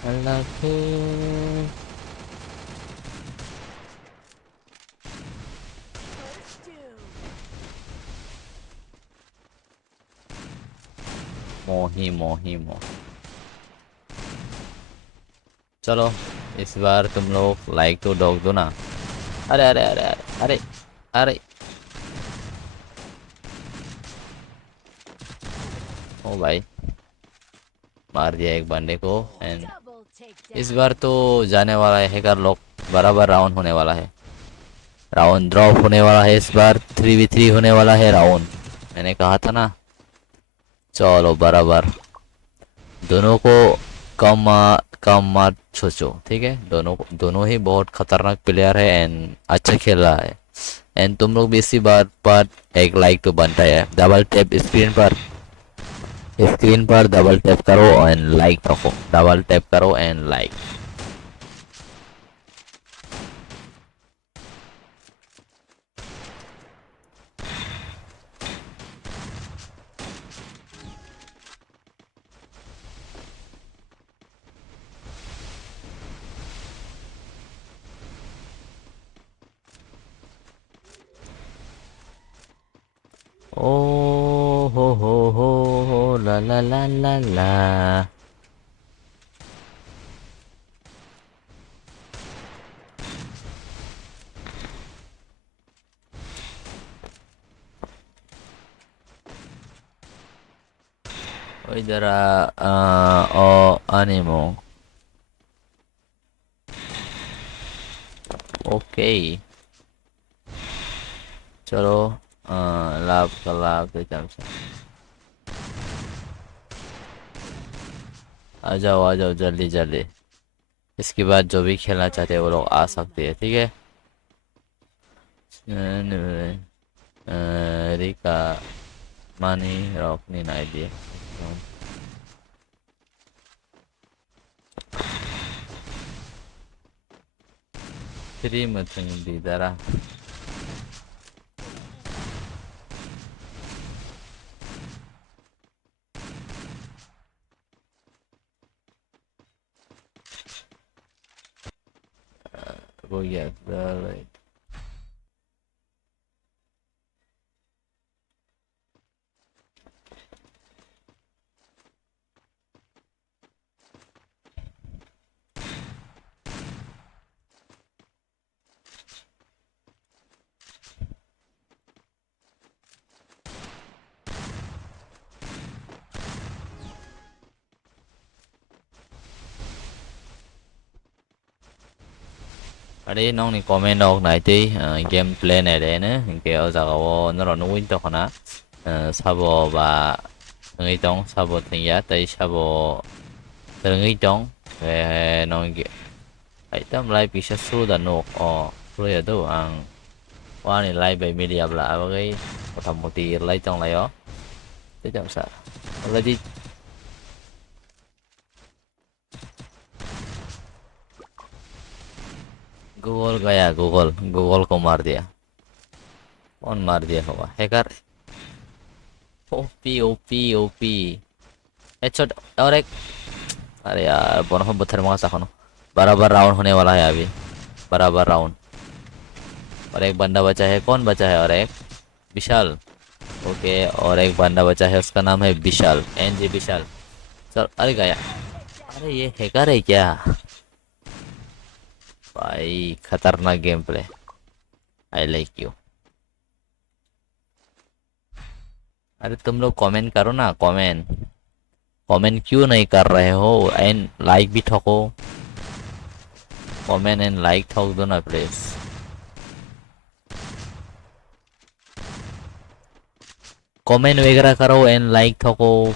अल्लाह के मोही मोही मोही। चलो इस बार तुम लोग लाइक तो डॉग दो ना। अरे अरे अरे अरे अरे अरे ओ भाई मार दिया एक बंदे को। एंड इस बार तो जाने वाला है हैकर लोग। बराबर राउंड होने वाला है। राउंड ड्रॉप होने वाला है इस बार 3v3 होने वाला है राउंड। मैंने कहा था ना। चलो बराबर दोनों को कम मत सोचो ठीक है। दोनों ही बहुत खतरनाक प्लेयर है एंड अच्छा खेल रहा है। एंड तुम लोग भी इसी बात पर एक लाइक तो बनता है। डबल टैप स्क्रीन पर डबल टैप करो एंड लाइक रखो। डबल टैप करो एंड लाइक। ओ हो ला ला ला ला ला। ओ इधर ओ अनिमो। ओके चलो लाभ का लाभ देता हूँ। आ जाओ जल्दी जल्दी। इसके बाद जो भी खेलना चाहते हैं वो लोग आ सकते हैं ठीक है। Rica Money rock ni na idea. Three mathang di dara. Go get the right. Ade nong ni comment ok nai ti gameplay này đấy nè cái ở giờ nó rồi nó win to khana sabo và ngai tong sabo thing ya tai sabo ngai tong về nong cái ai tam lai bisa su da no o rồi đó ang qua này lai bảy media là cái một tí lai tong lai ó thế chẳng sao là gì Google गया Google को मार दिया कौन मार दिया होगा hacker OP OP OP headshot और एक अरे यार बोनो पत्थर मार सको बराबर राउंड होने वाला है अभी बराबर राउंड और एक बंदा बचा है कौन बचा है और एक विशाल ओके और एक बंदा बचा है उसका नाम है विशाल एनजी विशाल चल अरे गया अरे ये हैकर है क्या भाई खतरनाक game play I like you अरे तुम लोग कमेंट करो ना कमेंट क्यों नहीं कर रहे हो एंड लाइक भी ठोको कमेंट एंड लाइक ठोक दो ना प्लीज कमेंट वगैरह करो एंड लाइक ठोको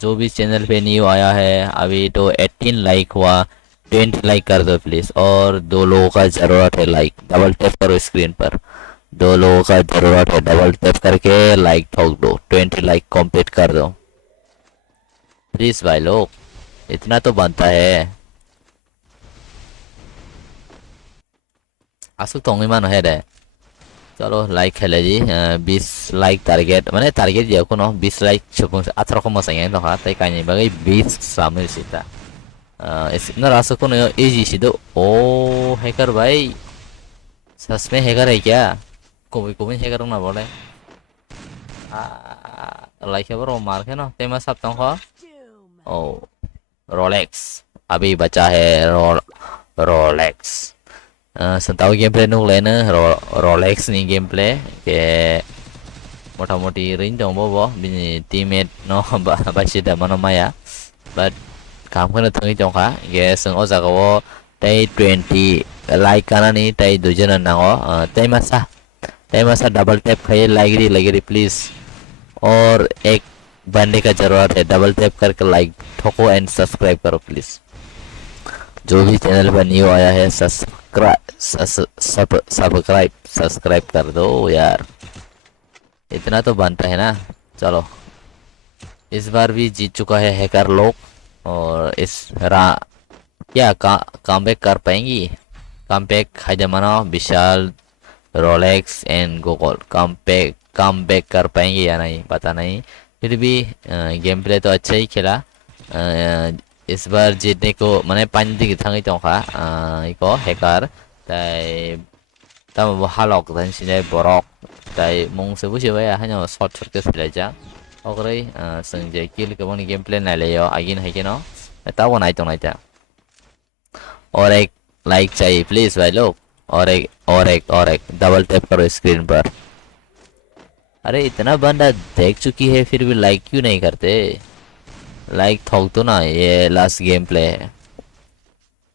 जो भी चैनल पे न्यू आया है अभी तो 18 लाइक हुआ 20 लाइक कर दो प्लीज और 2 लोगों का जरूरत है लाइक डबल टैप करो स्क्रीन पर 2 लोगों का जरूरत है डबल टैप करके लाइक ठोक दो 20 लाइक कंप्लीट कर दो प्लीज भाई लोग इतना तो बनता है आसुक तो मान है रे चलो लाइक खेले जी 20 लाइक टारगेट माने target ya kuno 20 like chukung 18 ko masang yang ha tai kanya bagai 20 samil sita इतना रास्ता को नहीं एजी सीधो ओ हैकर भाई सच में हैकर है क्या कोई हैकर ना बोले लाइक है बरो मार के ना तेमा सब तंग हो ओ रोलेक्स अभी बचा है रोलेक्स संताव गेम प्ले नुक लेना रोलेक्स नी गेम प्ले के मोटा-मोटी ring dong bobo bini teammate no bashi da mano maya but काम करने थंगी जोंखा ये संग ओ जागाओ tay 20 like करना नहीं tay दूजन नांगो tay मसा डबल टैप खाए लाइक री प्लीज और एक बंदे का जरूरत है डबल टैप करके लाइक ठोको एंड सब्सक्राइब करो प्लीज जो भी चैनल पर न्यू आया है सब्सक्राइब कर दो यार इतना तो बनता है ना चलो इस बार भी जीत चुका है हैकर लोग और इस क्या कम बैक कर पाएंगी कम बैक हैदमाना Vishal Rolex and Google come back कर पाएंगे या नहीं पता नहीं फिर भी गेम प्ले तो अच्छा ही खेला इस बार जीतने को मैंने 5 दिन थांगी तोंखा इको हैकर ताई तब हालक तन सिने बोरक ताई मुंग से बुझे हानो शॉर्ट सर्किट सिलाइजा ओकरे संजय किल के बनी गेम प्ले नाइलेयो आगिन है के नो ताव नाइ तो नाइता और एक लाइक चाहिए प्लीज भाई लोग और एक डबल टैप करो स्क्रीन पर अरे इतना बंदा देख चुकी है फिर भी लाइक क्यों नहीं करते लाइक ठोक दो ना ये लास्ट गेम प्ले है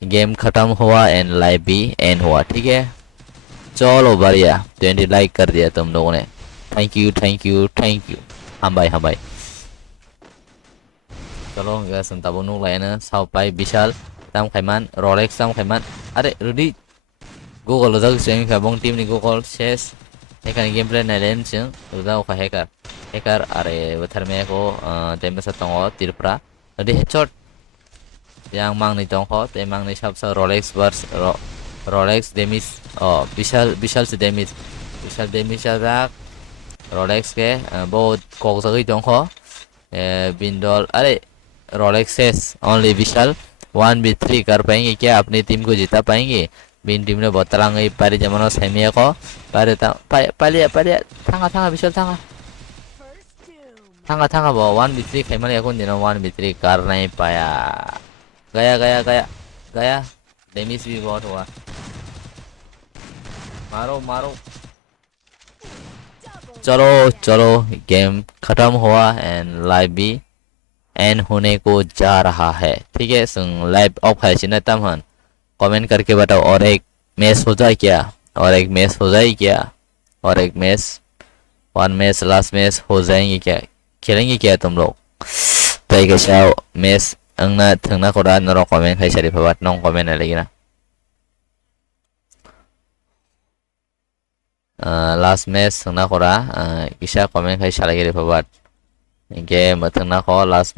गेम खत्म हुआ एंड लाइव भी एंड हुआ ठीक है चलो बढ़िया 20 लाइक कर दिया तुम लोगों ने थैंक यू हम भाई चलो गैस तब नुक लाइन साउपाई विशाल तम खाइमान रोलेक्स तम खाइमान अरे रेडी गूगल जग सेम खाबों टीम नि गूगल शेस हैकर गेम प्ले नाइलेन सिं उदा खा hacker hacker are wetar me ko damage tongo tirpra adi headshot yang mang ni tong ho te mang ni sab sa Rolex vers Rolex damage vishal se damage ada Rolex ke बहुत कौन सा कोई तोंको बिंदल अरे Rolex says only विशाल 1v3 कर पाएंगे क्या अपनी team को जिता पाएंगे बिन टीम ने बहुत तरंग ही पारी जमानो सेमी को पारी पालिया थांगा विशाल थांगा वो 1v3 खेमल या कौन जिनो 1v3 कर नहीं पाया गया डेमिस भी बहुत हुआ मारो चलो गेम खत्म हुआ एंड लाइव भी एंड होने को जा रहा है ठीक है संग लाइव ऑफ है चिन्ह तमहन कमेंट करके बताओ और एक मैच हो जाए क्या और एक match one match last match हो जाएंगे क्या खेलेंगे क्या तुम लोग तो कैसा मैच अंगना थंगना कोड़ा नरो कमेंट है शरीफ बात नॉन कमेंट है लेकिन last match thangna kora kisha comment khai salagiri phabat game thangna ko last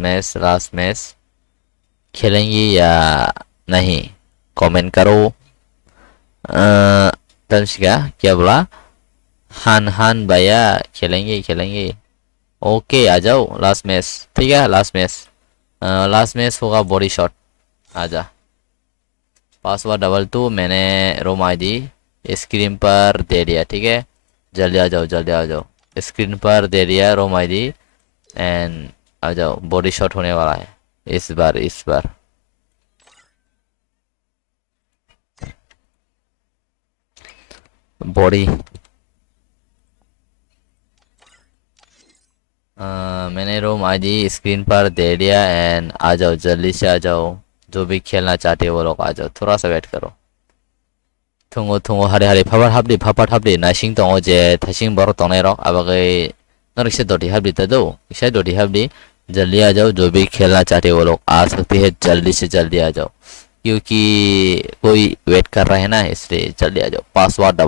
match खेलेंगे या नहीं कमेंट करो तंशिका क्या बोला हान भैया खेलेंगे ओके आ जाओ लास्ट मैच ठीक है लास्ट मैच होगा बॉडी शॉट आजा पासवर्ड 22 मैंने रूम आईडी स्क्रीन पर दे दिया ठीक है जल्दी आ जाओ स्क्रीन पर दे दिया रूम आईडी एंड आ जाओ बॉडी शॉट होने वाला है इस बार बॉडी मैंने रूम आईडी स्क्रीन पर दे दिया एंड आ जाओ जल्दी से आ जाओ जो भी खेलना चाहते हो वो लोग आ जाओ थोड़ा सा वेट करो थुंगो हारे फापाट हाबदि नासिं दङ जे थासिं बर तंनाय रक आबागै नरसे दोटी हाबदि तदो इसे दोटी हाबदि जल्दी आ जाओ जो भी खेलना चाहते हो वो लोग आ सकते हैं जल्दी से जल्दी आ जाओ क्योंकि कोई वेट कर रहा है ना इसलिए जल्दी आ जाओ पासवर्ड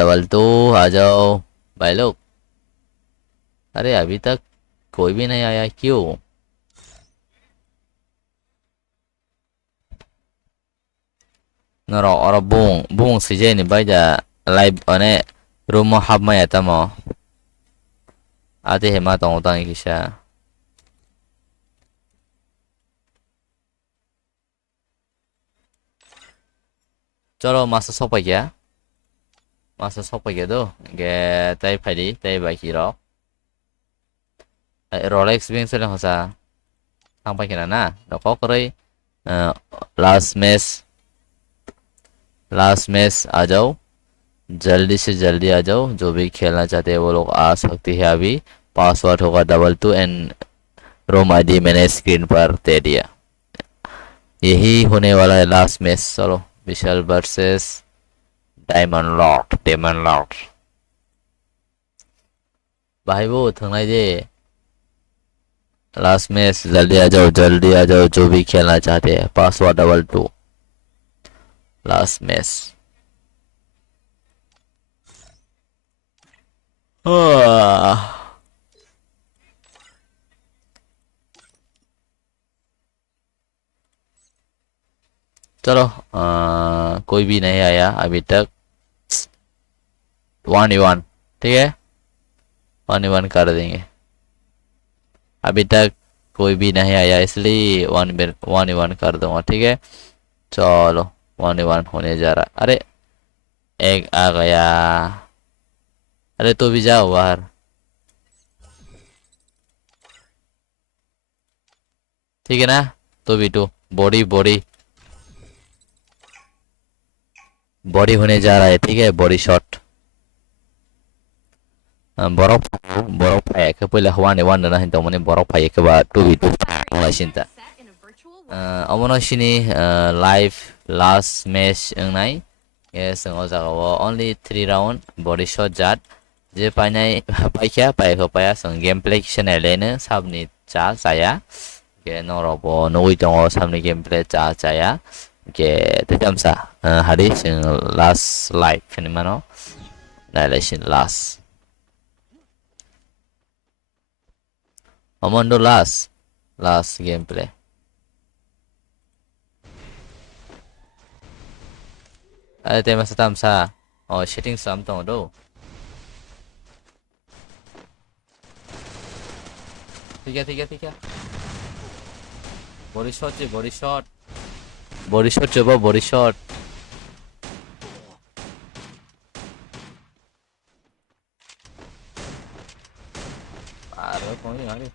22 आ जाओ भाई लोग अरे अभी तक कोई भी नहीं आया क्यों noro oro bung sije ni baja live one room hab maya tamo ate hema tong tang kisha chalo masa sopa gya do ge tai phadi tai baki ro Rolex bing sele hosa tang pa kina na no ko koroi last match आ जाओ जल्दी से जल्दी आ जाओ जो भी खेलना चाहते हैं वो लोग आ सकती है अभी पासवर्ड होगा 22 एंड रूम आईडी मैंने स्क्रीन पर दे दिया यही होने वाला है लास्ट मैच चलो विशाल वर्सेस डायमंड लॉर्ड भाई वो थंगनाय जे लास्ट मैच जल्दी आ जाओ जो भी खेलना चाहते हैं पासवर्ड 22 last match चलो कोई भी नहीं आया अभी तक 1v1 ठीक है 1v1 कर देंगे अभी तक कोई भी नहीं आया इसलिए 1v1 कर दूंगा ठीक है चलो 1v1 होने जा रहा अरे एक आ गया अरे तो भी जाओ बाहर ठीक है ना तो भी तो बॉडी होने जा रहा है ठीक है बॉडी शॉट बरफ फाया के पहले हवा ने वन ना हिंतो मने बरफ फाया के बाद 2v2 लासिनता अमनसिनी लाइव लास्ट मैच एंगनाय yes जागाव only 3 राउंड बॉडी शॉट जात जे पाइनाय पाइखो पाया सं गेम प्ले किसने लेने साबनि चा जाया के नरबो नोइ दङ साबनि गेम प्ले चा जाया के तेमसा हारि जों लास्ट लाइव फिनमानो नायलायसिन last I'm on the last gameplay. Tem masa tam sa. Oh, shooting some tong do. Tiga. Body shot je, body shot. Body shot coba, body shot. Aduh, kau ni lagi.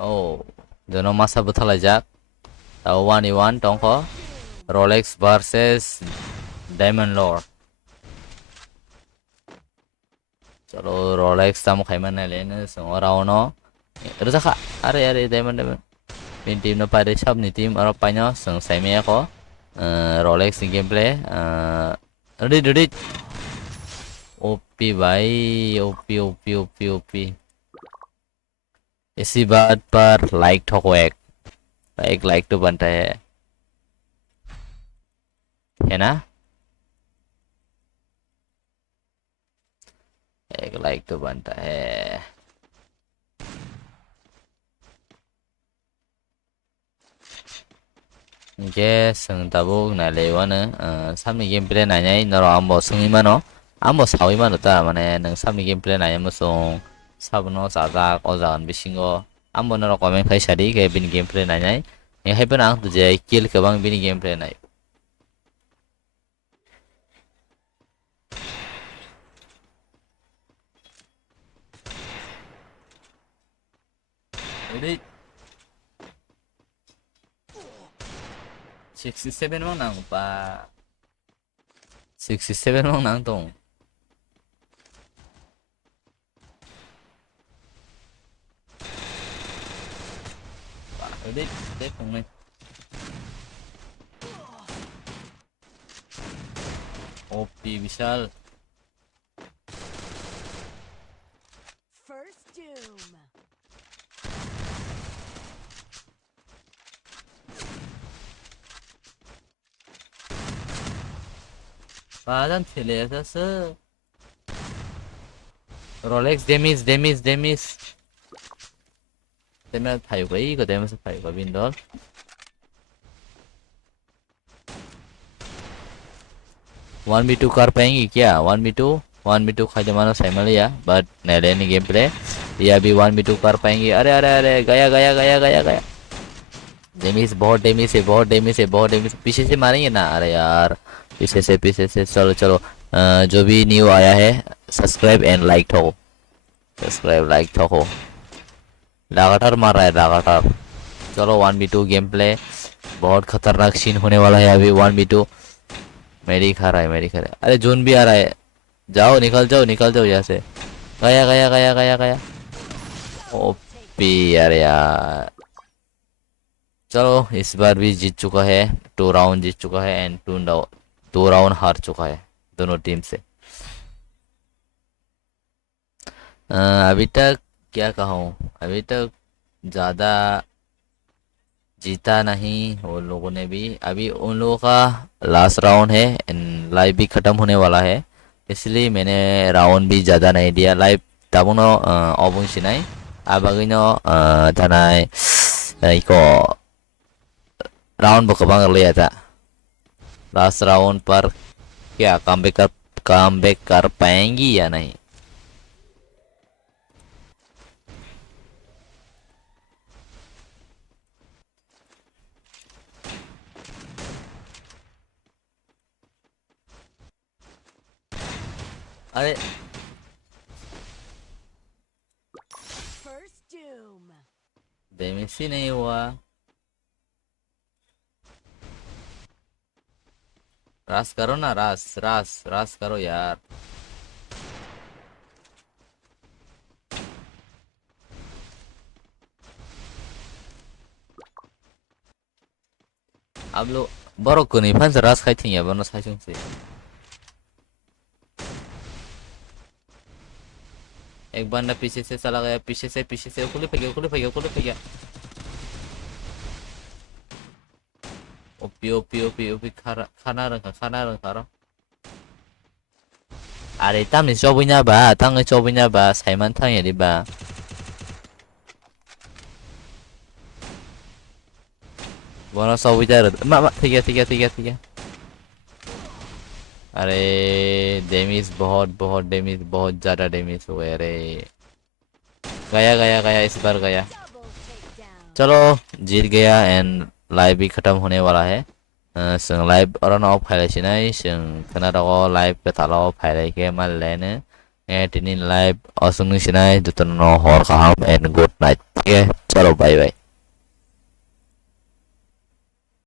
Oh, jono masa betul aja. Tahu 1v1 tongko. Rolex versus Diamond Lord. चलो Rolex तम खाइमान लेने संग राउनो रजा खा अरे diamond बिन team न पारे सब नि टीम और पाइनो संग साइमे को Rolex game play ready OP भाई ओपी इसी बात पर लाइक ठोको एक लाइक तो बनता है ना एक लाइक तो बनता है Oke, seng tabuk na lewana samni gameplay nanya naro ambo sung imano ambo saw imano ta mane nang samni gameplay nanya musung sabno saza kozan bisingo ambo naro comment khai sadi ke bin gameplay nanya e hai pan ang tuje kill ke bang bin gameplay nai Ready 67 mang nang pa 67 mang nang tong Ready tiếp cùng này OP Vishal First doom. Bazen filesi Rolex demis Demel 파이고 이거 되면서 파이고 윈돌 1v2 कर पाएंगे क्या 1v2 खा जमाना सैमल या but नैलेनी game play ये अभी 1v2 कर पाएंगे अरे गया डेमिस बहुत डेमिस है पीछे से मारेंगे ना अरे यार पीछे से चलो जो भी न्यू आया है सब्सक्राइब एंड लाइक ठोको लगातार मार रहा है लगातार चलो 1v2 गेम प्ले बहुत खतरनाक सीन होने वाला है अभी 1v2 मेरी खा रहा है अरे जोन भी आ रहा है जाओ निकल जाओ यहाँ से गया ओपी यार चलो इस बार भी जीत चुका है 2 राउंड जीत चुका है एंड 2 राउंड हार चुका है दोनों टीम से अभी तक क्या कहूँ अभी तक ज़्यादा जीता नहीं वो लोगों ने भी अभी उन लोगों का लास्ट राउंड है एंड लाइव भी ख़त्म होने वाला है इसलिए मैंने राउंड भी ज़्यादा नहीं दिया लाइव ताबुनो अबुंसिनाई आबागिनो थानाय इको राउंड बकबांग लिया था लास्ट राउंड पर क्या कमबैक कर पाएंगी या नहीं अरे First doom. डैमेज ही नहीं हुआ रास करो ना रास करो यार अब लो बरो को नहीं फंस रास खाई थी या बनो साइचुंग से एक बंदा पीछे से चला गया, पीछे से खुले पे गया। ओपी खाना रहा। अरे तमनि चौबैना बा थाङै चौबैना बा साइमान थाङै बा बोनो चौबैदा मा थैया। अरे डैमेज बहुत ज्यादा डैमेज हो गया रे। गया इस बार गया। Double takedown. चलो जीत गया एंड लाइव भी खत्म होने वाला है। जों लाइव अरनाव फायलायसिनाय जों खोनादागो लाइव बेथालाव फायलायके मालायनो दिनै लाइव असुंसिनाय दुतनो हर खाहाम एंड गुड नाइट। ठीक है चलो बाय बाय।